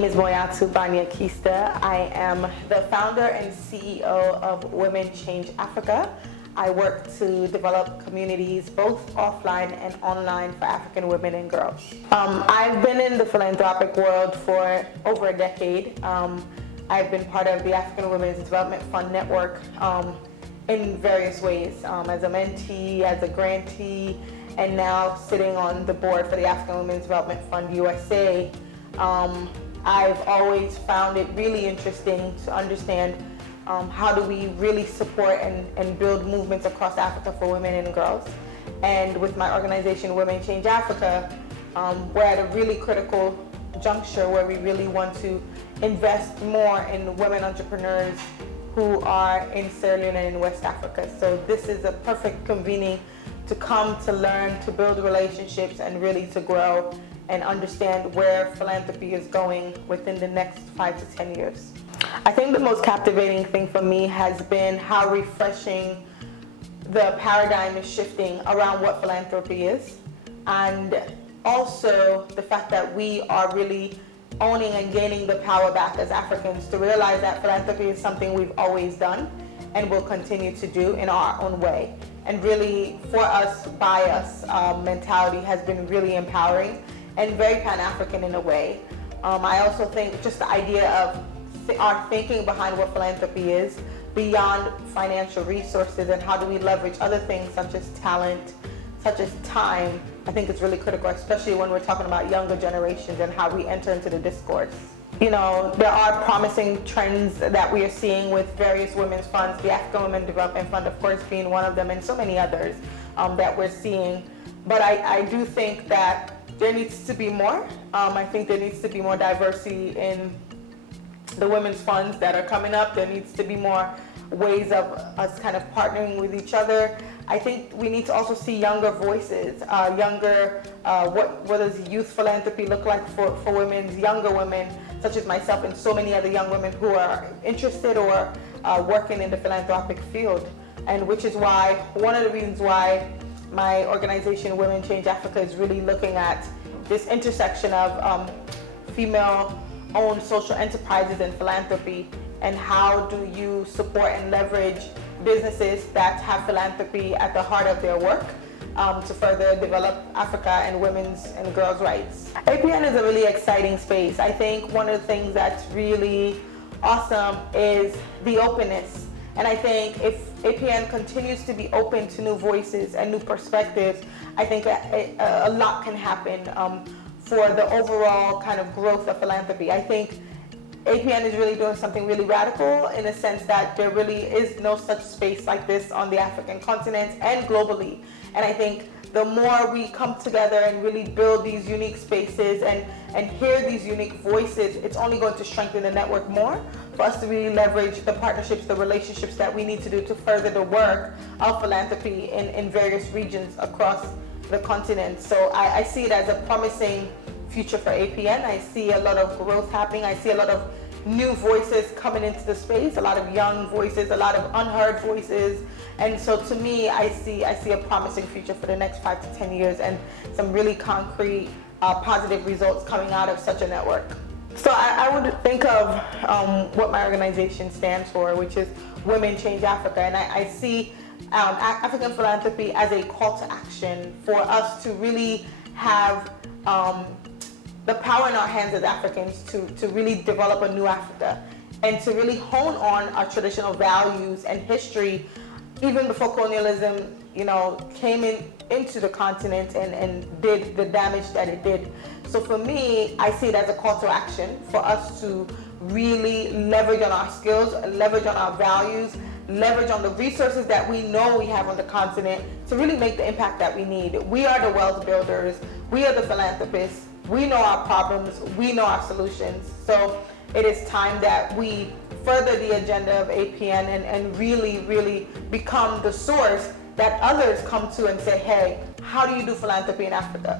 name is Moiyattu Banya. I am the founder and CEO of Women Change Africa. I work to develop communities both offline and online for African women and girls. I've been in the philanthropic world for over a decade. I've been part of the African Women's Development Fund Network in various ways, as a mentee, as a grantee, and now sitting on the board for the African Women's Development Fund USA. I've always found it really interesting to understand how do we really support and build movements across Africa for women and girls. And with my organization, Women Change Africa, we're at a really critical juncture where we really want to invest more in women entrepreneurs who are in Sierra Leone and in West Africa. So this is a perfect convening to come to learn, to build relationships, and really to grow and understand where philanthropy is going within the next 5 to 10 years. I think the most captivating thing for me has been how refreshing the paradigm is shifting around what philanthropy is, and also the fact that we are really owning and gaining the power back as Africans to realize that philanthropy is something we've always done and will continue to do in our own way. And really, for us, by us mentality has been really empowering and very Pan-African in a way. I also think just the idea of our thinking behind what philanthropy is beyond financial resources and how do we leverage other things such as talent, such as time, I think it's really critical, especially when we're talking about younger generations and how we enter into the discourse. You know, there are promising trends that we are seeing with various women's funds, the African Women Development Fund, of course, being one of them, and so many others that we're seeing. But I do think that there needs to be more. I think there needs to be more diversity in the women's funds that are coming up. There needs to be more ways of us kind of partnering with each other. I think we need to also see younger voices, what does youth philanthropy look like for younger women, such as myself and so many other young women who are interested or working in the philanthropic field. And which is why, one of the reasons why my organization, Women Change Africa, is really looking at this intersection of female-owned social enterprises and philanthropy, and how do you support and leverage businesses that have philanthropy at the heart of their work to further develop Africa and women's and girls' rights. APN is a really exciting space. I think one of the things that's really awesome is the openness. And I think if APN continues to be open to new voices and new perspectives, I think a lot can happen for the overall kind of growth of philanthropy. I think APN is really doing something really radical in the sense that there really is no such space like this on the African continent and globally. And I think the more we come together and really build these unique spaces and hear these unique voices, it's only going to strengthen the network more for us to really leverage the partnerships, the relationships that we need to do to further the work of philanthropy in various regions across the continent. So I see it as a promising future for APN. I see a lot of growth happening. I see a lot of new voices coming into the space, a lot of young voices, a lot of unheard voices. And so to me, I see a promising future for the next 5 to 10 years and some really concrete positive results coming out of such a network. So I would think of what my organization stands for, which is Women Change Africa. And I see African philanthropy as a call to action for us to really have the power in our hands as Africans to really develop a new Africa and to really hone on our traditional values and history even before colonialism, came into the continent and did the damage that it did. So for me, I see it as a call to action for us to really leverage on our skills, leverage on our values, leverage on the resources that we know we have on the continent to really make the impact that we need. We are the wealth builders. We are the philanthropists. We know our problems. We know our solutions. So it is time that we further the agenda of APN and really, really become the source that others come to and say, hey, how do you do philanthropy in Africa?